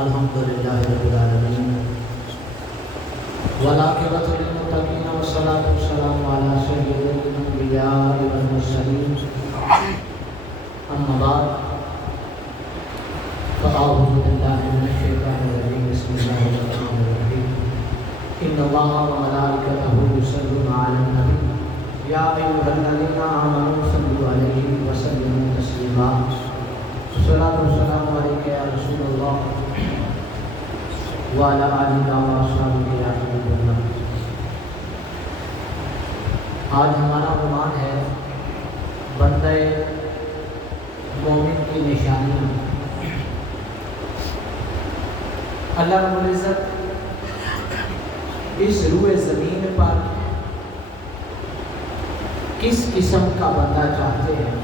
الحمدللہ رب العالمین والعاقبۃ للمتقین والصلاۃ والسلام علی سید الانبیاء والمرسلین اما بعد فاعوذ باللہ من الشیطان الرجیم بسم اللہ الرحمن الرحیم ان اللہ وملائکتہ یصلون علی النبی یا ایھا الذین آمنوا صلوا علیہ وسلموا تسلیما الصلاۃ والسلام علیک یا رسول اللہ وعلی آلہ وصحبہ یا حبیب اللہ۔ آج ہمارا عنوان ہے بندہ مومن کی نشانیاں۔ اللہ رب العزت اس روئے زمین پر کس قسم کا بندہ چاہتے ہیں،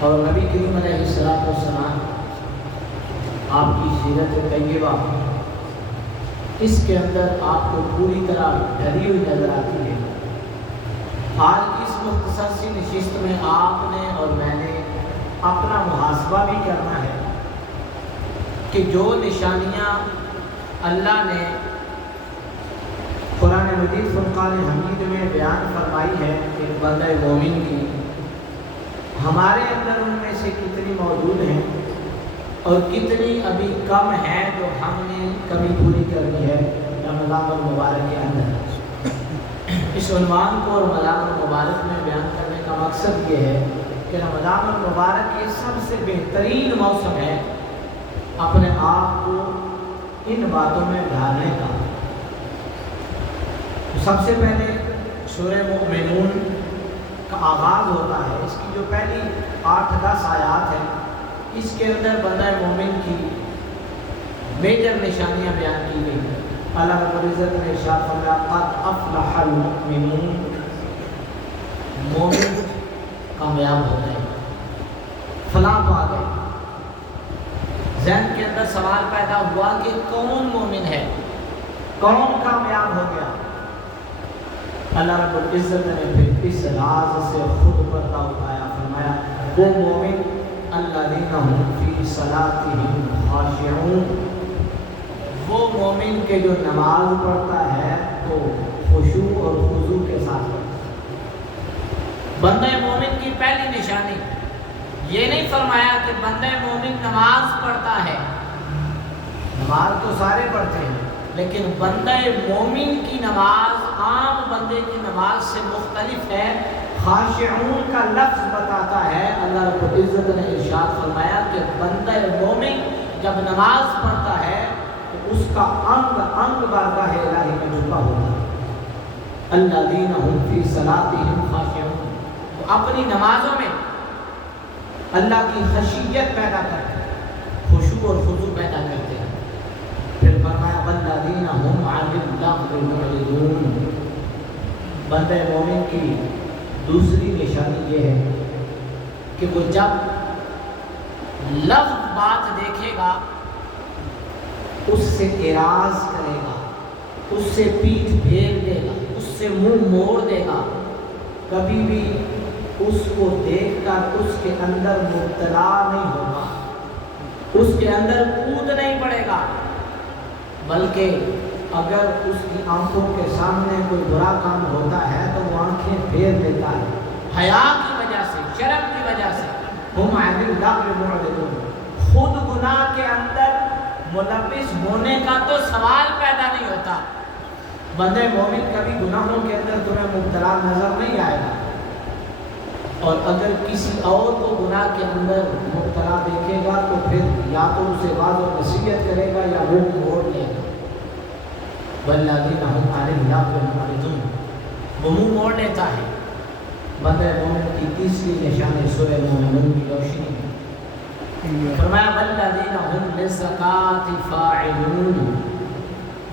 اور نبی کریم علیہ السلام آپ کی سیرت طیبہ اس کے اندر آپ کو پوری طرح ڈری ہوئی نظر آتی ہے۔ آج اس مختصر سی نشست میں آپ نے اور میں نے اپنا محاسبہ بھی کرنا ہے کہ جو نشانیاں اللہ نے قرآن مجید فرقان حمید میں بیان فرمائی ہے ایک بندہ مومن کی، ہمارے اندر ان میں سے کتنی موجود ہیں اور کتنی ابھی کم ہیں جو ہم نے کبھی پوری کرنی ہے رمضان المبارک کے اندر۔ اس عنوان کو رمضان المبارک میں بیان کرنے کا مقصد یہ ہے کہ رمضان المبارک یہ سب سے بہترین موسم ہے اپنے آپ کو ان باتوں میں ڈھالنے کا۔ سب سے پہلے سورہ مومنون کا آغاز ہوتا ہے، اس کی جو پہلی 8-10 آیات ہیں اس کے اندر بندہ مومن کی میجر نشانیاں بیان کی گئی۔ اللہ رب العزت نے ارشاد فرمایا قد افلح المؤمنون، مومن کامیاب ہو گئے، فلاح پا گئے۔ ذہن کے اندر سوال پیدا ہوا کہ کون مومن ہے، کون کامیاب ہو گیا؟ اللہ رب العزت نے پھر اس راز سے خود پردہ اٹھایا، فرمایا وہ مومن الذین هم فی صلاتہم خاشعون، وہ مومن کے جو نماز پڑھتا ہے تو خشوع اور خضوع کے ساتھ پڑھتا ہے۔ بندہ مومن کی پہلی نشانی یہ نہیں فرمایا کہ بندہ مومن نماز پڑھتا ہے، نماز تو سارے پڑھتے ہیں لیکن بندہ مومن کی نماز عام بندے کی نماز سے مختلف ہے۔ خاشعون کا لفظ بتاتا ہے اللہ رب العزت نے ارشاد فرمایا کہ بندہ مومن جب نماز پڑھتا ہے تو اس کا انگ انگ بارگاہ الہی میں جھکا ہوتا ہے۔ الذین هم فی صلاتہم خاشعون، وہ اپنی نمازوں میں اللہ کی خشیت پیدا کرتے ہیں، خشوع اور خضوع پیدا کرتے ہیں۔ پھر فرمایا والذین هم عن اللغو معرضون، بندہ مومن کی دوسری نشانی یہ ہے کہ وہ جب لغو بات دیکھے گا اس سے اعراض کرے گا، اس سے پیٹھ پھیر دے گا، اس سے منہ موڑ دے گا، کبھی بھی اس کو دیکھ کر اس کے اندر مبتلا نہیں ہوگا، اس کے اندر کود نہیں پڑے گا، بلکہ اگر اس کی آنکھوں کے سامنے کوئی برا کام ہوتا ہے تو وہ آنکھیں پھیر دیتا ہے، حیا کی وجہ سے، شرم کی وجہ سے۔ ہم عن اللغو معرضون، خود گناہ کے اندر ملوث ہونے کا تو سوال پیدا نہیں ہوتا۔ بندہ مومن کبھی گناہوں کے اندر تمہیں مبتلا نظر نہیں آئے گا، اور اگر کسی اور کو گناہ کے اندر مبتلا دیکھے گا تو پھر یا تو اسے واضح و نصیحت کرے گا یا منہ موڑ لے گا۔ والذین هم عن اللغو معرضون، وہ منہ موڑ لیتا ہے۔ بندہ مومن کی تیسری نشانی سورہ مومنون کی روشنی ہے، فرمایا والذین هم للزکاۃ فاعلون،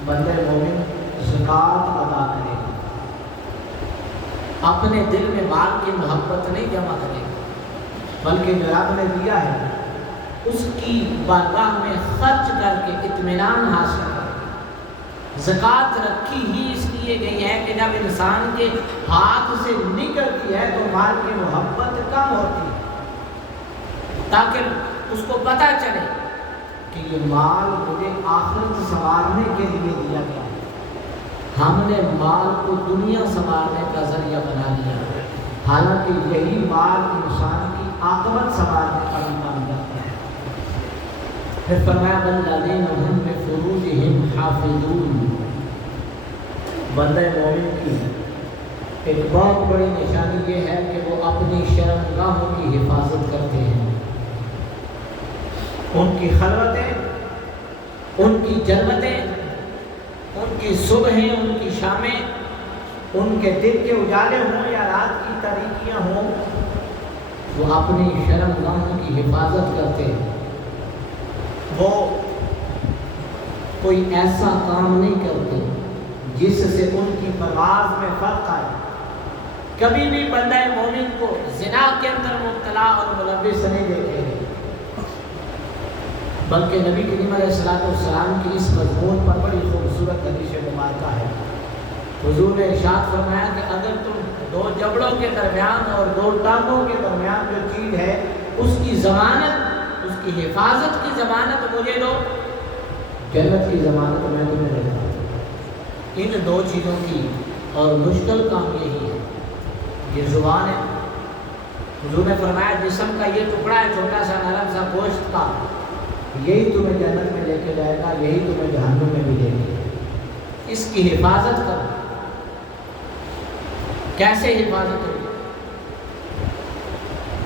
بندہ مومن زکوٰۃ ادا کرے گا، اپنے دل میں مال کی محبت نہیں جمع کرے گا بلکہ جو رب نے دیا ہے اس کی بارگاہ میں خرچ کر کے اطمینان حاصل کرے۔ زکوٰۃ رکھی ہی اس لیے گئی ہے کہ جب انسان کے ہاتھ سے نکلتی ہے تو مال کی محبت کم ہوتی ہے، تاکہ اس کو پتہ چلے کہ یہ مال مجھے آخرت سنوارنے کے لیے دیا گیا ہے، ہم نے مال کو دنیا سنوارنے کا ذریعہ بنا لیا، حالانکہ یہی مال انسان کی عاقبت سنوارنے کا بھی کام کرتا ہے۔ پھر فرمایا والذین هم لفروجہم حافظون، بندہ مومن کی ایک بہت بڑی نشانی یہ ہے کہ وہ اپنی شرمگاہوں کی حفاظت کرتے ہیں، ان کی خلوتیں، ان کی جلوتیں، ان کی صبحیں، ان کی شامیں، ان کے دن کے اجالے ہوں یا رات کی تاریکیاں ہوں، وہ اپنی شرمگاہوں کی حفاظت کرتے ہیں۔ وہ کوئی ایسا کام نہیں کرتے جس سے ان کی پرواز میں فرق آئے۔ کبھی بھی بندہ مومن کو زنا کے اندر مبتلا اور ملوث نہیں دیکھے گے، بلکہ نبی کریم علیہ السلام کی اس مضمون پر بڑی خوبصورت حدیث مبارکہ ہے۔ حضور نے ارشاد فرمایا کہ اگر تم دو جبڑوں کے درمیان اور دو ٹانگوں کے درمیان جو چیز ہے اس کی ضمانت، اس کی حفاظت کی ضمانت مجھے دو، جنت کی ضمانت میں تمہیں دیتا ہوں۔ ان دو چیزوں کی اور مشکل کام یہی ہے، یہ زبان ہے۔ حضور نے فرمایا جسم کا یہ ٹکڑا ہے چھوٹا سا نرم سا گوشت کا، یہی تمہیں جنت میں لے کے جائے گا، یہی تمہیں جہنم میں بھی لے کے جائے گا۔ اس کی حفاظت کرو۔ کیسے حفاظت ہوگی؟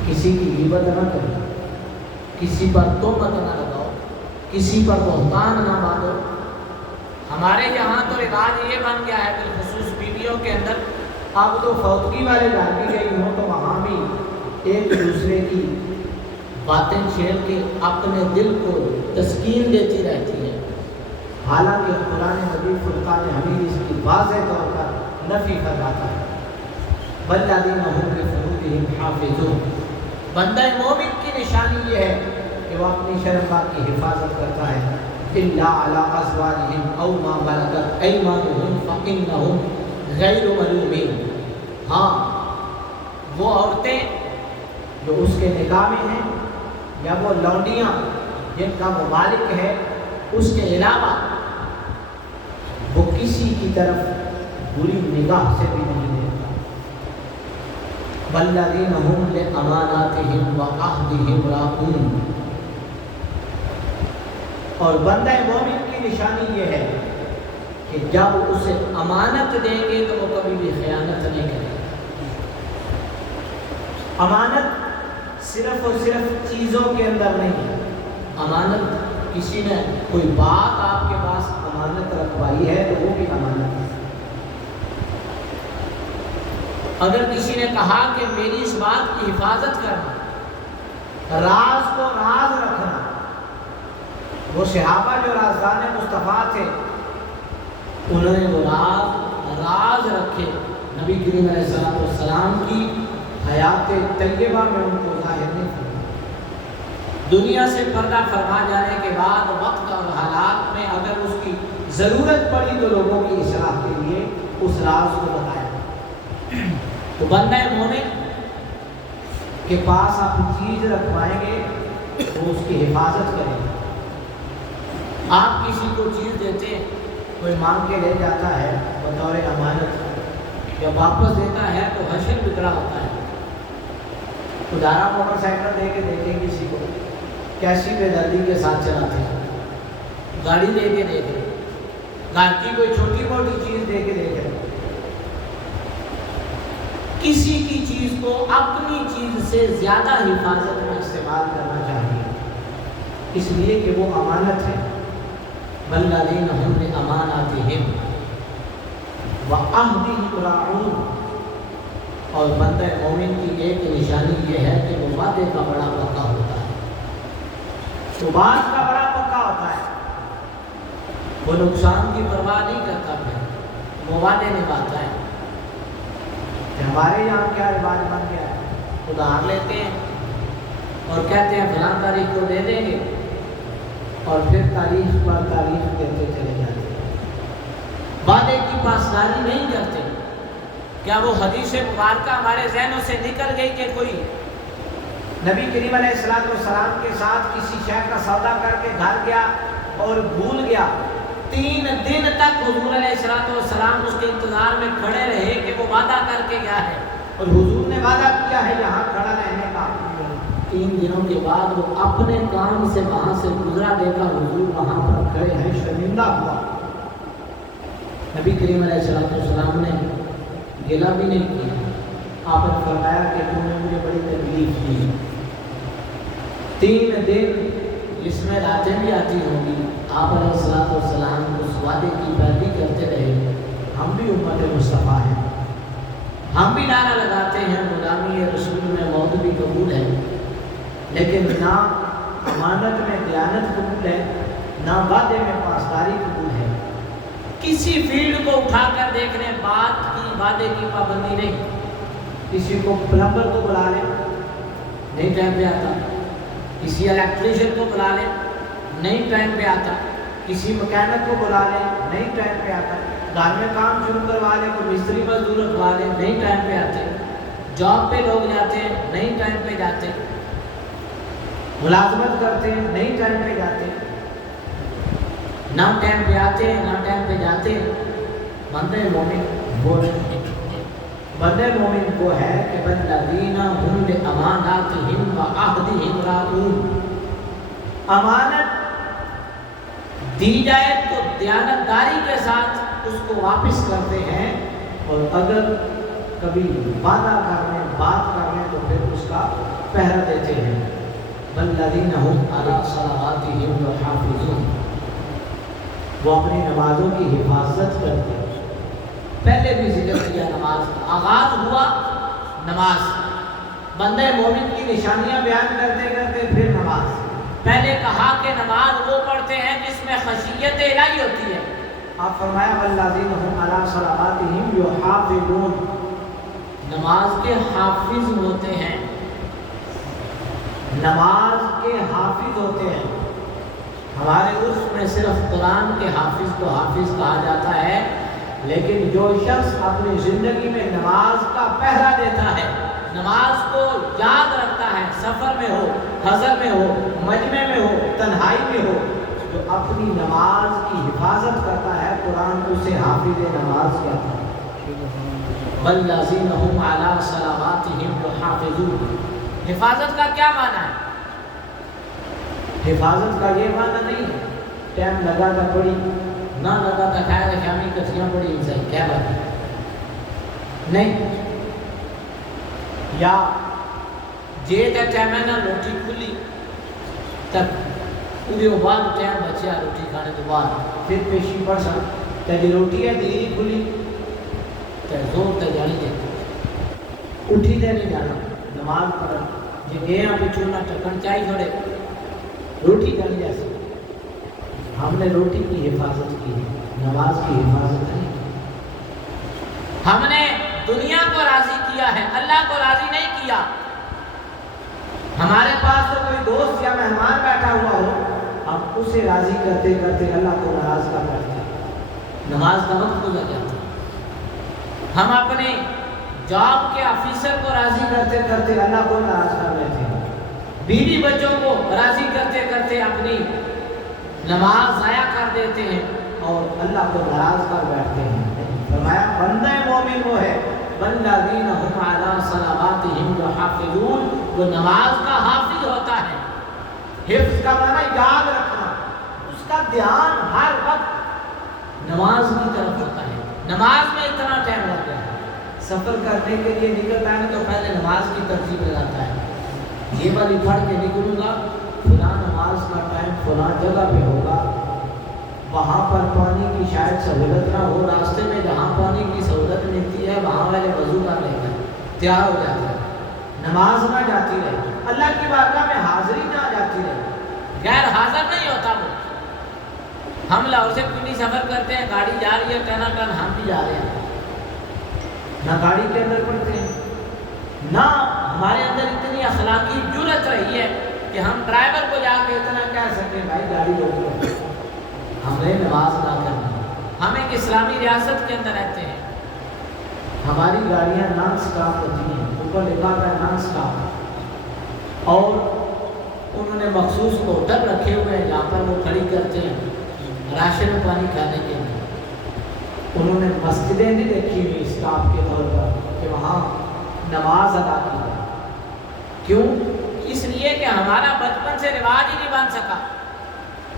کسی کی غیبت نہ کرو، کسی پر تہمت نہ لگاؤ، کسی پر بہتان نہ باندھو۔ ہمارے یہاں تو رواج یہ بن گیا ہے بالخصوص بیویوں کے اندر، اب تو فوتگی والے گھر بھی گئی ہوں تو وہاں بھی ایک دوسرے کی باتیں چھیڑ کے اپنے دل کو تسکین دیتی رہتی ہے، حالانکہ قرآن مجید فرقان حمید اس کی واضح طور پر نفی فرماتا ہے۔ والذین هم لفروجہم حافظون، بندہ مومن کی نشانی یہ ہے کہ وہ اپنی شرمگاہ کی حفاظت کرتا ہے۔ الا علی ازواجہم او ما ملکت ایمانہم فانہم غیر ملومین، ہاں وہ عورتیں جو اس کے نکاح میں ہیں یا وہ لونڈیاں جن کا وہ مالک ہے، اس کے علاوہ وہ کسی کی طرف بری نگاہ سے بھی نہیں دیکھتا۔ والذین هم لاماناتہم وعہدہم راعون، اور بندہ مومن کی نشانی یہ ہے کہ جب اسے امانت دیں گے تو وہ کبھی بھی خیانت نہیں کرے گا۔ امانت صرف اور صرف چیزوں کے اندر نہیں ہے، امانت کسی نے کوئی بات آپ کے پاس امانت رکھوائی ہے تو وہ بھی امانت ہے۔ اگر کسی نے کہا کہ میری اس بات کی حفاظت کرنا، راز کو راز رکھنا، وہ صحابہ جو رازدان مصطفیٰ تھے انہوں نے وہ راز رکھے، نبی کریم علیہ السلام کی حیات طیبہ میں ان کو ظاہر نہیں فرمایا۔ دنیا سے پردہ فرما جانے کے بعد وقت اور حالات میں اگر اس کی ضرورت پڑی تو لوگوں کی اصلاح کے لیے اس راز کو بتایا۔ تو بندہ مومن کے پاس آپ چیز رکھوائیں گے وہ اس کی حفاظت کریں گے۔ آپ کسی کو چیز دیتے ہیں، کوئی مانگ کے لے جاتا ہے بطور امانت، جب واپس دیتا ہے تو حشر بگڑا ہوتا ہے۔ ادارہ موٹر سائیکل دے کے دیکھیں کسی کو کیسی بے دردی کے ساتھ چلاتے ہیں، گاڑی دے کے دیکھیں، گھر کی کوئی چھوٹی موٹی چیز دے کے دیکھیں۔ کسی کی چیز کو اپنی چیز سے زیادہ حفاظت میں استعمال کرنا چاہیے، اس لیے کہ وہ امانت ہے۔ والذین هم لاماناتہم وعہدہم راعون، اور بندہ مومن کی ایک نشانی یہ ہے کہ وہ وعدے کا بڑا پکا ہوتا ہے، تو بات کا بڑا پکا ہوتا ہے، وہ نقصان کی پرواہ نہیں کرتا، پھر وہ وعدے نبھاتا ہے۔ ہمارے یہاں کیا رواج بن گیا ہے، ادھار لیتے ہیں اور کہتے ہیں فلاں تاریخ کو دے دیں گے، اور پھر تاریخ پر تاریخ دیتے چلے جاتے ہیں، وعدے کی پاسداری نہیں کرتے۔ کیا وہ حدیث مبارکہ ہمارے ذہنوں سے نکل گئی کہ کوئی نبی کریم علیہ السلام کے ساتھ کسی شے کا سودا کر کے گھر گیا اور بھول گیا، 3 دن تک حضور علیہ السلام اس کے انتظار میں کھڑے رہے کہ وہ وعدہ کر کے گیا ہے، اور حضور نے وعدہ کیا ہے یہاں کھڑا رہنے کا۔ 3 دنوں کے بعد وہ اپنے کام سے وہاں سے گزرا، دیکھا حضور وہاں پر کھڑے ہیں، شرمندہ ہوا۔ نبی کریم علیہ السلام نے گلہ بھی نہیں کیا، آپ نے فرمایا کہ تم نے مجھے بڑی تکلیف دی۔ 3 دن جس میں راتیں بھی آتی ہوں گی، آپ علیہ السلام اس وعدے کی پیروی کرتے رہے۔ ہم بھی امت مصطفیٰ ہیں، ہم بھی نعرہ لگاتے ہیں غلامی رسول میں موت بھی قبول ہے، لیکن نہ امانت میں دیانت قبول ہے، نہ وعدے میں پاسداری قبول ہے۔ کسی فیلڈ کو اٹھا کر دیکھنے، بات کی وعدے کی پابندی نہیں۔ کسی کو پلمبر کو بلا لیں، نہیں ٹائم پہ آتا، کسی الیکٹریشین کو بلا لیں، نہیں ٹائم پہ آتا، کسی مکینک کو بلا لیں، نہیں ٹائم پہ آتا، گھر میں کام شروع کروا لیں، کوئی مستری مزدور رکھوا لیں، نہیں ٹائم پہ آتے، جاب پہ لوگ جاتے ہیں، نہیں ٹائم پہ جاتے، ملازمت کرتے ہیں، نہیں ٹائم پہ جاتے، نہ ٹائم پہ آتے ہیں نہ ٹائم پہ جاتے ہیں۔ بندے مومن وہ نہیں، بندے مومن وہ ہے کہ والذین هم بأماناتهم وعہدهم راعون، امانت دی جائے تو دیانتداری کے ساتھ اس کو واپس کرتے ہیں، اور اگر کبھی وعدہ کر لیں، بات کر لیں، تو پھر اس کا پہرا دیتے ہیں۔ والذین هم علی صلواتهم یحافظون، وہ اپنی نمازوں کی حفاظت کرتے ہیں۔ پہلے بھی ذکر کیا نماز کا، آغاز ہوا نماز، بندے مومن کی نشانیاں بیان کرتے کرتے پھر نماز۔ پہلے کہا کہ نماز وہ پڑھتے ہیں جس میں خشیت الہی ہوتی ہے، آپ فرمایا والذین هم علی صلواتهم یحافظون، نماز کے حافظ ہوتے ہیں، نماز کے حافظ ہوتے ہیں۔ ہمارے عرف میں صرف قرآن کے حافظ کو حافظ کہا جاتا ہے، لیکن جو شخص اپنی زندگی میں نماز کا پہرا دیتا ہے، نماز کو یاد رکھتا ہے، سفر میں ہو، حضر میں ہو، مجمع میں ہو، تنہائی میں ہو، جو اپنی نماز کی حفاظت کرتا ہے، قرآن اسے حافظ نماز کہتا ہے۔ والذین هم علی صلواتهم یحافظون، حفاظت کا کیا معنی ہے؟ حفاظت کا یہ معنی نہیں ہے ٹائم لگا تھا پڑی، نہ لگا تھا خیر شامی کچھیاں پڑی انسان کیا بات ہے، نہیں، یا جے تے ٹائم ہے نا روٹی کھلی تک پورے بعد ٹائم بچیا روٹی کھانے تو بعد پھر پیشی پڑ سا تے روٹی ہے دیری کھلی تے زور تے جانی دے اٹھی تے نہیں جانا نماز پڑھن، جے گیا پچھو نہ ٹکن چاہی چھوڑے روٹی کرنی جیسے۔ ہم نے روٹی کی حفاظت کی ہے، نماز کی حفاظت نہیں کی۔ ہم نے دنیا کو راضی کیا ہے، اللہ کو راضی نہیں کیا۔ ہمارے پاس تو کوئی دوست یا مہمان بیٹھا ہوا ہو، ہم اسے راضی کرتے کرتے اللہ کو ناراض کر بیٹھتے ہیں، نماز کا وقت گزر جاتا ہے۔ ہم اپنے جاب کے آفیسر کو راضی کرتے کرتے اللہ کو ناراض کر بیٹھتے ہیں، بیوی بچوں کو راضی کرتے کرتے اپنی نماز ضائع کر دیتے ہیں اور اللہ کو ناراض کر بیٹھتے ہیں۔ فرمایا بندہ مومن وہ ہے والذین هم علی صلواتهم یحافظون، وہ نماز کا حافظ ہوتا ہے۔ حفظ کا معنی یاد رکھنا، اس کا دھیان ہر وقت نماز کی طرف ہوتا ہے۔ نماز میں اتنا ٹائم لگ گیا ہے، سفر کرنے کے لیے نکلتا ہے تو پہلے نماز کی ترتیب لگاتا ہے، یہ والی پڑھ کے نکلوں گا، فلاں نماز کا ٹائم فلاں جگہ پہ ہوگا، وہاں پر پانی کی شاید سہولت نہ ہو، راستے میں جہاں پانی کی سہولت ملتی ہے وہاں والے وضو کر لیتا ہے، تیار ہو جاتا ہے، نماز نہ جاتی رہے، اللہ کی بارگاہ میں حاضری نہ جاتی رہے، غیر حاضر نہیں ہوتا وہ۔ ہم لاہور سے پنڈی سفر کرتے ہیں، گاڑی جا رہی ہے ٹنا ٹن، ہم بھی جا رہے ہیں، نہ گاڑی کے اندر پڑھتے ہیں، نہ ہمارے اندر اتنی اخلاقی جرت رہی ہے کہ ہم ڈرائیور کو جا کے اتنا کہہ سکیں بھائی گاڑی روک لو، ہمیں نماز ادا کرنی ہے۔ ہم ایک اسلامی ریاست کے اندر رہتے ہیں، ہماری گاڑیاں نان سٹاپ ہوتی ہیں، اوپر لکھا ہے نان سٹاپ، اور انہوں نے مخصوص ہوٹل رکھے ہوئے ہیں جہاں پر وہ کھڑی کرتے ہیں راشن پانی کھانے کے لیے۔ انہوں نے مسجدیں نہیں دیکھی ہوئی اسٹاف کے طور پر کہ وہاں نماز ادا کی جائے۔ کیوں؟ اس لیے کہ ہمارا بچپن سے رواج ہی نہیں بن سکا،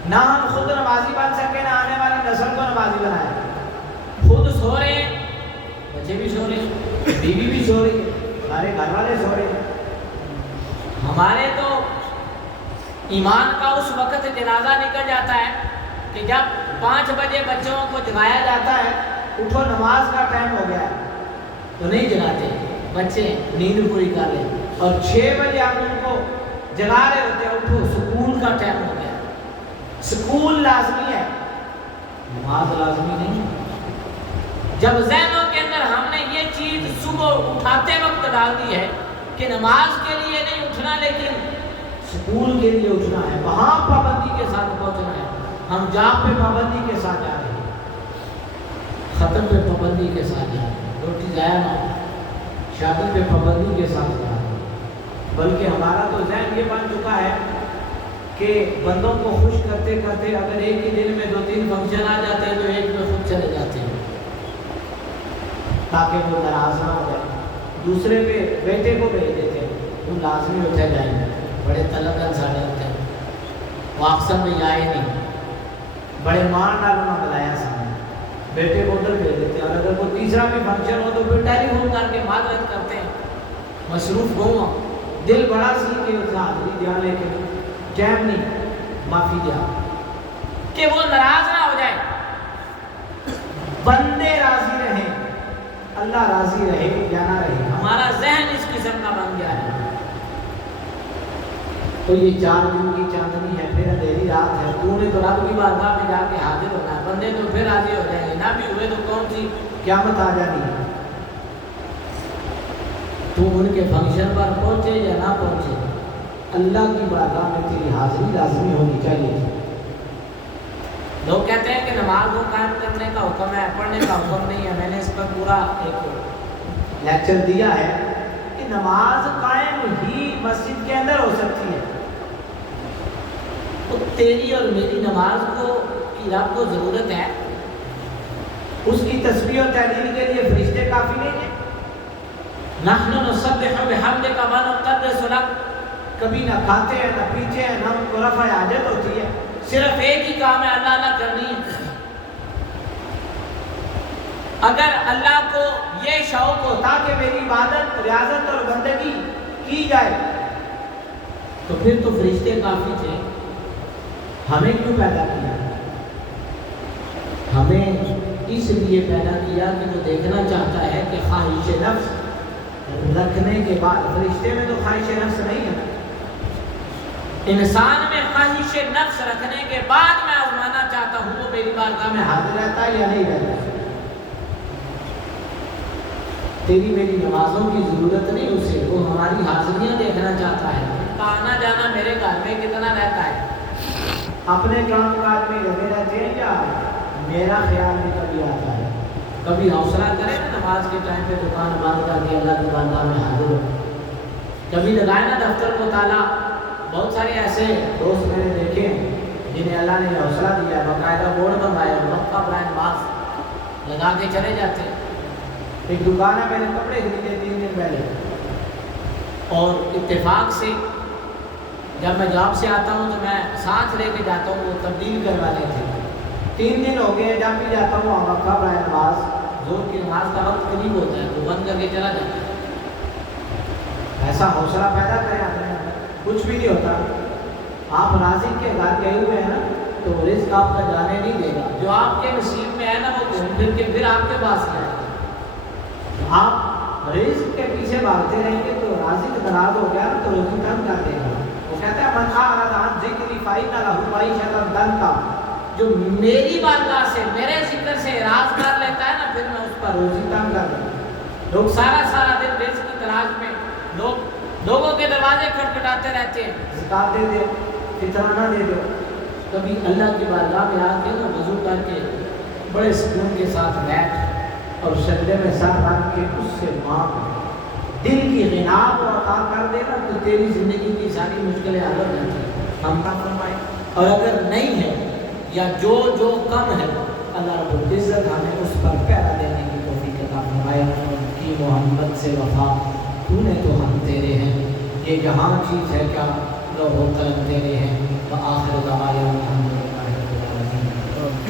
نہ ہم خود نمازی بن سکے، نہ آنے والی نسل کو نمازی بنائے۔ خود سو رہے ہیں، بچے بھی سو رہے ہیں، بیوی بھی سو رہی ہے، ہمارے گھر والے سو رہے ہیں۔ ہمارے تو ایمان کا اس وقت جنازہ نکل جاتا ہے کہ جب 5 بجے بچوں کو جگایا جاتا ہے، اٹھو نماز کا ٹائم ہو گیا ہے، تو نہیں جگاتے، بچے نیند پوری کر لیں، اور 6 بجے ہم ان کو جگا رہے ہوتے ہیں، اٹھو سکول کا ٹائم ہو گیا ہے۔ سکول لازمی ہے، نماز لازمی نہیں ہے۔ جب ذہنوں کے اندر ہم نے یہ چیز صبح اٹھاتے وقت ڈال دی ہے کہ نماز کے لیے نہیں اٹھنا لیکن سکول کے لیے اٹھنا ہے، وہاں پابندی کے ساتھ پہنچنا ہے، ہم جاب پہ پابندی کے ساتھ جا رہے ہیں، ختم پہ پابندی کے ساتھ جا رہے ہیں، روٹی ضائع نہ ہو، شادی پہ پابندی کے ساتھ جا رہے ہیں۔ بلکہ ہمارا تو ذہن یہ بن چکا ہے کہ بندوں کو خوش کرتے کرتے اگر ایک ہی دن میں 2-3 فنکشن آ جاتے ہیں تو ایک میں خود چلے جاتے ہیں تاکہ وہ ناراض نہ ہو جائے۔ دوسرے پہ بیٹے کو بھیج دیتے ہیں، وہ لازمی اٹھے جائیں گے، بڑے طلبگار سارے ہوتے ہیں، وہ اکثر میں آئے نہیں، بڑے مار ڈالنا بلایا سامنے، بیٹے کو ادھر بھیج دیتے ہیں، اور اگر وہ تیسرا بھی فنکشن ہو تو پھر ٹیلی فون کر کے معذرت کرتے ہیں، مصروف گوا، دل بڑا سی کہ اسے حاضری دیا لیکن ٹائم نہیں، معافی دیا کہ وہ ناراض نہ ہو جائے، بندے راضی رہیں، اللہ راضی رہے یا نہ رہے، ہمارا ذہن اس قسم کا بن گیا ہے۔ تو یہ 4 دن کی چاندنی ہے، پھر اندھیری رات ہے، تو نے تو رب کی بارگاہ میں جا کے حاضر ہونا ہے، بندے تو پھر راضی ہو جائیں گے، نہ بھی ہوئے تو کون سی قیامت آ جانی ہے۔ تو ان کے فنکشن پر پہنچے یا نہ پہنچے، اللہ کی بارگاہ میں تیری حاضری لازمی ہونی چاہیے۔ لوگ کہتے ہیں کہ نماز کو قائم کرنے کا حکم ہے، پڑھنے کا حکم نہیں ہے۔ میں نے اس پر پورا ایک لیکچر دیا ہے کہ نماز قائم ہی مسجد کے اندر ہو سکتی ہے، تو تیری اور میری نماز کو کی رب کو ضرورت ہے، اس کی تسبیح و تحلیل کے لیے فرشتے کافی نہیں ہیں۔ نحن نسبح بحمدک ونقدس لک، کبھی نہ کھاتے ہیں نہ پیتے ہیں، نہ ان کو رفع حاجت ہوتی ہے، صرف ایک ہی کام ہے، اللہ اللہ کرنی ہے۔ اگر اللہ کو یہ شوق ہوتا کہ میری عبادت، ریاضت اور بندگی کی جائے تو پھر تو فرشتے کافی تھے، ہمیں کیوں پیدا کیا؟ ہمیں اس لیے پیدا کیا کہ وہ دیکھنا چاہتا ہے کہ خواہش نفس رکھنے کے بعد، فرشتے میں تو خواہش نفس نہیں ہے، انسان میں خواہش نفس رکھنے کے بعد میں آزمانا چاہتا ہوں وہ میری بارگاہ میں حاضر رہتا ہے یا نہیں رہتا۔ تیری میری نمازوں کی ضرورت نہیں اسے، وہ ہماری حاضریاں دیکھنا چاہتا ہے، کا آنا جانا میرے گھر میں کتنا رہتا ہے، اپنے کام کاج میں لگے رہتے ہیں یا میرا خیال بھی کبھی آتا ہے، کبھی حوصلہ کرے نا نماز کے ٹائم پہ دکان بند کر کے اللہ کی بارگاہ میں حاضر ہو، کبھی لگائے نا دفتر کو تالا۔ بہت سارے ایسے دوست میں نے دیکھے جنہیں اللہ نے حوصلہ دیا، باقاعدہ بورڈ بنوایا، وقفہ برائن باز لگا کے چلے جاتے ہیں۔ ایک دکان ہے، میں نے کپڑے خریدے 3 دن پہلے، اور اتفاق سے جب میں جاب سے آتا ہوں تو میں ساتھ لے کے جاتا ہوں، وہ تبدیل کروانے تھے۔ 3 دن ہو گئے، جب بھی جاتا ہوں وقفہ برائن باز، زور کی نماز کا وقت قریب ہوتا ہے تو بند کر کے چلا جاتا ہے۔ ایسا حوصلہ پیدا کرے آپ نے، کچھ بھی نہیں ہوتا۔ آپ رازق کے گھر گئے ہوئے ہیں نا تو رزق آپ کا جانے نہیں دے گا، جو آپ کے نصیب میں ہے نا وہ گھوم پھر کے پھر آپ کے پاس آئے گا۔ آپ رزق کے پیچھے بھاگتے رہیں گے تو رازق ناراض ہو گیا تو روزی تنگ کر دے گا۔ وہ کہتا ہے من اعرض عن ذکری فإن له معیشة ضنکا، جو میری بارگاہ سے میرے ذکر سے اعراض کر لیتا ہے نا پھر میں اس پر روزی تنگ کر دوں گا۔ لوگ سارا دن رزق کی تلاش میں لوگوں کے دروازے کھٹکھٹاتے رہتے ہیں، زکات دے دو، فطرانہ دے دو، کبھی اللہ کی بارگاہ میں آ کے نا وضو کر کے بڑے سکون کے ساتھ بیٹھ اور سجدے میں سر رکھ کے اس سے مانگ، دل کی غنا کو عطا کر دینا تو تیری زندگی کی ساری مشکلیں حل ہو جاتی ہیں. ہم کا فرمائے. اور اگر نہیں ہے یا جو کم ہے اللہ رب العزت ہمیں اس پر پہرا دینے کی توفیق عطا فرمائے. کی محمد سے وفا تو نے تو ہم تیرے ہیں. یہ جہاں چیز ہے کیا لوح و قلم تیرے ہیں. وآخر دعوانا